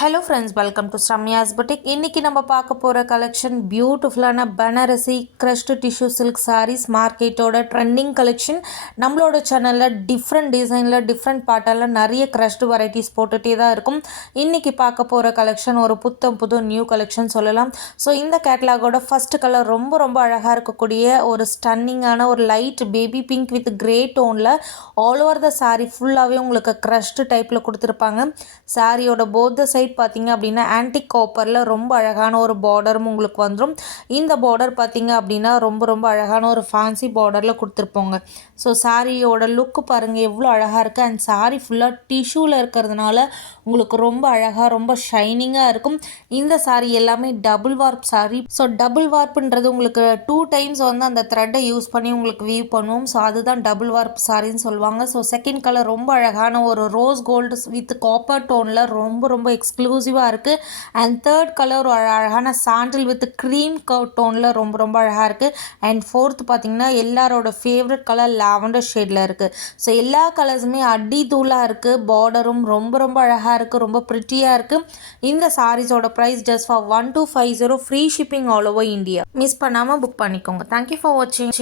Hello friends, welcome to Ramya's boutique. இன்றைக்கி நம்ம பார்க்க போகிற கலெக்ஷன் பியூட்டிஃபுல்லான Banarasi crushed tissue silk saris, மார்க்கெட்டோட ட்ரெண்டிங் கலெக்ஷன். நம்மளோட சேனலில் டிஃப்ரெண்ட் டிசைனில் டிஃப்ரெண்ட் பாட்டெல்லாம் நிறைய க்ரஷ்டு வெரைட்டிஸ் போட்டுகிட்டே தான் இருக்கும். இன்றைக்கி பார்க்க போகிற கலெக்ஷன் ஒரு புது நியூ கலெக்ஷன் சொல்லலாம். ஸோ இந்த கேட்லாகோட ஃபஸ்ட்டு கலர் ரொம்ப அழகாக இருக்கக்கூடிய ஒரு ஸ்டன்னிங்கான ஒரு light baby pink with grey டோனில் ஆல் ஓவர் த சாரீ ஃபுல்லாகவே உங்களுக்கு க்ரஷ்டு டைப்பில் கொடுத்துருப்பாங்க. சாரியோட போத் சைட் பார்த்தீங்க அப்படின்னா ஆன்டிக் காப்பரில் ரொம்ப அழகான ஒரு பார்டரும் உங்களுக்கு வந்துடும். இந்த பார்டர் பார்த்தீங்க அப்படின்னா ரொம்ப அழகான ஒரு ஃபேன்சி பார்டரில் கொடுத்துருப்போங்க. ஸோ சாரியோட லுக்கு பாருங்கள் எவ்வளோ அழகாக இருக்குது. அண்ட் சாரி ஃபுல்லாக டிஷ்யூவில் இருக்கிறதுனால உங்களுக்கு ரொம்ப அழகாக ரொம்ப ஷைனிங்காக இருக்கும். இந்த சாரி எல்லாமே double warp sari. So double வார்ப்புன்றது உங்களுக்கு 2 டைம்ஸ் வந்து அந்த த்ரெட்டை யூஸ் பண்ணி உங்களுக்கு வீவ் பண்ணுவோம். ஸோ அதுதான் டபுள் வார்ப் சாரின்னு சொல்லுவாங்க. ஸோ செகண்ட் கலர் ரொம்ப அழகான ஒரு ரோஸ் கோல்டு வித் காப்பர் டோனில் ரொம்ப எக்ஸ்க்ளூசிவாக இருக்குது. அண்ட் தேர்ட் கலர் ஒரு அழகான சாண்டில் வித் க்ரீம் டோனில் ரொம்ப அழகாக இருக்குது. அண்ட் ஃபோர்த் பார்த்திங்கன்னா எல்லாரோட ஃபேவரட் கலர் லாவெண்டர் ஷேடில் இருக்குது. ஸோ எல்லா கலர்ஸுமே அடி தூளாக இருக்குது. பார்டரும் ரொம்ப அழகாக இருக்குது, ரொம்ப ப்ரிட்டியாக இருக்குது. இந்த சாரீஸோட price just for 1250, free shipping all over India. Miss பண்ணாமல் புக் பண்ணிக்கோங்க. தேங்க்யூ ஃபார் வாட்சிங்.